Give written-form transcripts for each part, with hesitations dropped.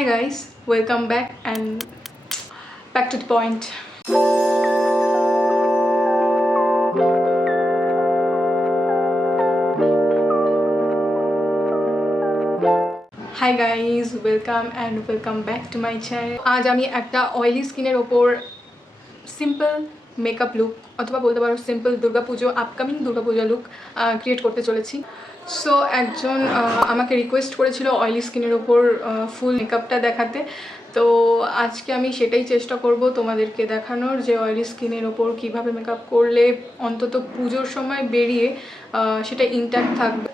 Hi guys, welcome back and back to the point. Hi guys, welcome back to my channel. আজ আমি একটা oily স্কিনের ওপর simple makeup look অথবা বলতে পারো simple Durga Puja upcoming Durga Puja look create করতে চলেছি। সো একজন আমাকে রিকোয়েস্ট করেছিল অয়েলি স্কিনের ওপর ফুল মেকআপটা দেখাতে, তো আজকে আমি সেটাই চেষ্টা করব তোমাদেরকে দেখানোর যে অয়েলি স্কিনের ওপর কীভাবে মেকআপ করলে অন্তত পুজোর সময় বেরিয়ে সেটা ইনট্যাক্ট থাকবে।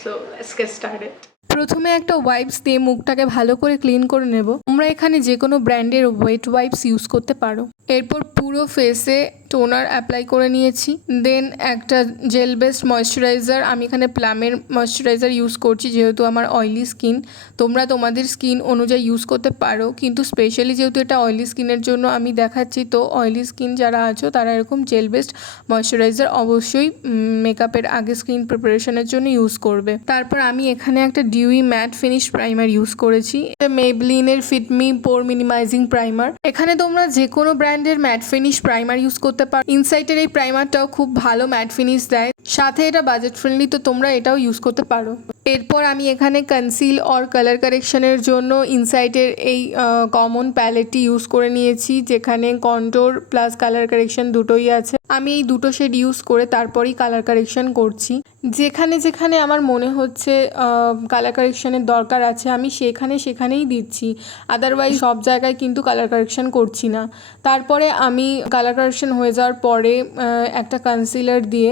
So let's get started. প্রথমে একটা ওয়াইপস দিয়ে মুখটাকে ভালো করে ক্লিন করে নেব। তোমরা এখানে যে কোনো ব্র্যান্ডের ওয়েট ওয়াইপস ইউজ করতে পারো। এরপর পুরো ফেসে টোনার অ্যাপ্লাই করে নিয়েছি। দেন একটা জেল বেসড ময়শ্চারাইজার, আমি এখানে প্লামের ময়শ্চারাইজার ইউজ করছি যেহেতু আমার অয়েলি স্কিন। তোমরা তোমাদের স্কিন অনুযায়ী ইউজ করতে পারো, কিন্তু স্পেশালি যেহেতু এটা অয়েলি স্কিনের জন্য আমি দেখাচ্ছি, তো অয়েলি স্কিন যারা আছো তারা এরকম জেল বেসড ময়শ্চারাইজার অবশ্যই মেকআপের আগে স্কিন প্রিপারেশনের জন্য ইউজ করবে। তারপর আমি এখানে একটা dewy matte finish primer use করেছি, মেবলিনের fit me pore minimising primer. এখানে তোমরা যে কোনো ব্র্যান্ডের ম্যাট ফিনিশ প্রাইমার ইউজ করতে পারো। ইনসাইটের এই প্রাইমারটাও খুব ভালো ম্যাট ফিনিশ দেয়, সাথে এটা বাজেট ফ্রেন্ডলি, তো তোমরা এটাও ইউজ করতে পারো। এরপর আমি এখানে কনসিল অর কালার কারেকশনের জন্য ইনসাইটের এই কমন প্যালেটটি ইউজ করে নিয়েছি, যেখানে কন্ট্রোর প্লাস কালার কারেকশন দুটোই আছে। আমি এই দুটো শেড ইউজ করে তারপরেই কালার কারেকশন করছি। যেখানে যেখানে আমার মনে হচ্ছে কালার কারেকশনের দরকার আছে আমি সেখানেই দিচ্ছি, আদারওয়াইজ সব জায়গায় কিন্তু কালার কারেকশন করছি না। তারপরে আমি কালার কারেকশন হয়ে যাওয়ার পরে একটা কনসিলার দিয়ে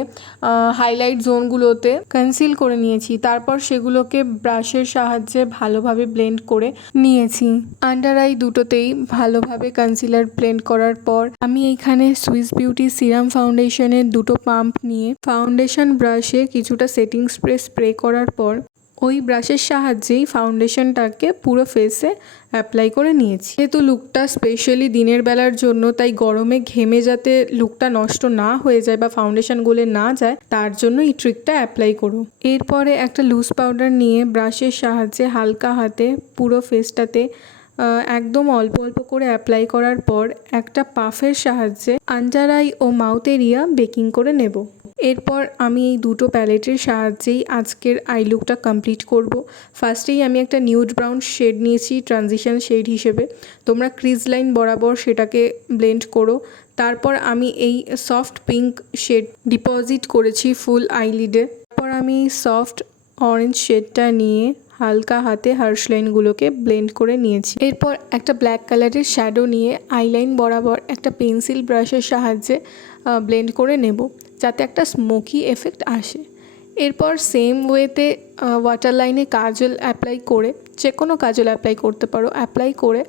হাইলাইট জোনগুলোতে কনসিল করে নিয়েছি। তারপর সেগুলোকে ব্রাশের সাহায্যে ভালোভাবে ব্লেন্ড করে নিয়েছি। আন্ডার আই দুটোতেই ভালোভাবে কনসিলার ব্লেন্ড করার পর আমি এইখানে সুইস বিউটি সিরাম ফাউন্ডেশনের দুটো পাম্প নিয়ে ফাউন্ডেশন ব্রাশে কিছুটা সেটিং স্প্রে করার পর ওই ব্রাশের সাহায্যেই ফাউন্ডেশনটাকে পুরো ফেসে অ্যাপ্লাই করে নিয়েছি। যেহেতু লুকটা স্পেশালি দিনের বেলার জন্য, তাই গরমে ঘেমে যাতে লুকটা নষ্ট না হয়ে যায় বা ফাউন্ডেশন গলে না যায়, তার জন্য এই ট্রিকটা অ্যাপ্লাই করো। এরপরে একটা লুজ পাউডার নিয়ে ব্রাশের সাহায্যে হালকা হাতে পুরো ফেসটাতে একদম অল্প অল্প করে অ্যাপ্লাই করার পর একটা পাফের সাহায্যে আন্ডার আই ও মাউথ এরিয়া বেকিং করে নেব। এরপর আমি এই দুটো প্যালেটের সাহায্যেই আজকের আই লুকটা কমপ্লিট করব। ফার্স্টেই আমি একটা নিউড ব্রাউন শেড নিয়েছি ট্রানজিশন শেড হিসেবে, তোমরা ক্রিজ লাইন বরাবর সেটাকে ব্লেন্ড করো। তারপর আমি এই সফট পিঙ্ক শেড ডিপোজিট করেছি ফুল আইলিডে। তারপর আমি সফট অরেঞ্জ শেডটা নিয়ে হালকা হাতে হার্শ লাইনগুলোকে ব্লেন্ড করে নিয়েছি। এরপর একটা ব্ল্যাক কালারের শ্যাডো নিয়ে আইলাইন বরাবর একটা পেন্সিল ব্রাশের সাহায্যে ব্লেন্ড করে নেব, যাতে একটা স্মোকি এফেক্ট আসে। এরপর সেম ওয়েতে ওয়াটার লাইনে কাজল অ্যাপ্লাই করে, যে কোনো কাজল অ্যাপ্লাই করতে পারো, অ্যাপ্লাই করে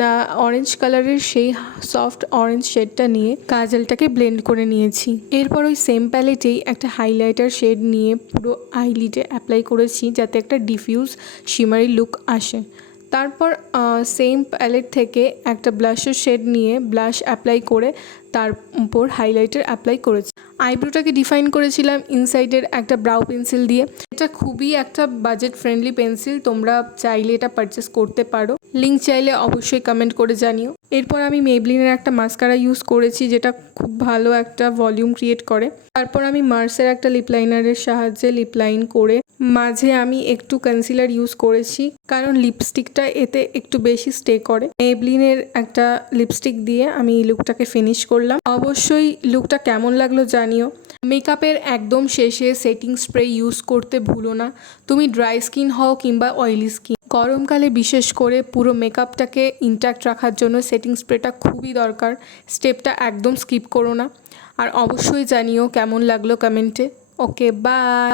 না অরেঞ্জ কালারের সেই সফট অরেঞ্জ শেডটা নিয়ে কাজলটাকে ব্লেন্ড করে নিয়েছি। এরপর ওই সেম প্যালেটেই একটা হাইলাইটার শেড নিয়ে পুরো আইলিডে অ্যাপ্লাই করেছি, যাতে একটা ডিফিউজ শিমারি লুক আসে। তারপর সেম প্যালেট থেকে একটা ব্লাশের শেড নিয়ে ব্লাশ অ্যাপ্লাই করে তার উপর হাইলাইটার অ্যাপ্লাই করেছি। আইব্রোটাকে ডিফাইন করেছিলাম ইনসাইডের একটা ব্রাউ পেন্সিল দিয়ে। এটা খুবই একটা বাজেট ফ্রেন্ডলি পেন্সিল, তোমরা চাইলে এটা পারচেস করতে পারো, লিঙ্ক চাইলে অবশ্যই কমেন্ট করে জানিও। এরপর আমি মেবলিনের একটা মাস্কারা ইউজ করেছি, যেটা খুব ভালো একটা ভলিউম ক্রিয়েট করে। তারপর আমি মার্সের একটা লিপ লাইনারের সাহায্যে লিপ লাইন করে মাঝে আমি একটু কনসিলার ইউজ করেছি, কারণ লিপস্টিকটা এতে একটু বেশি স্টে করে। মেবলিনের একটা লিপস্টিক দিয়ে আমি এই লুকটাকে ফিনিশ করলাম। অবশ্যই লুকটা কেমন লাগলো জানিও। মেকআপের একদম শেষে সেটিং স্প্রে ইউজ করতে ভুলো না, তুমি ড্রাই স্কিন হও কিংবা অয়েলি স্কিন। গরমকালে বিশেষ করে পুরো মেকআপটাকে ইনট্যাক্ট রাখার জন্য সেটিং স্প্রেটা খুবই দরকার, স্টেপটা একদম স্কিপ করো না। আর অবশ্যই জানিও কেমন লাগলো কমেন্টে। ওকে, বাই।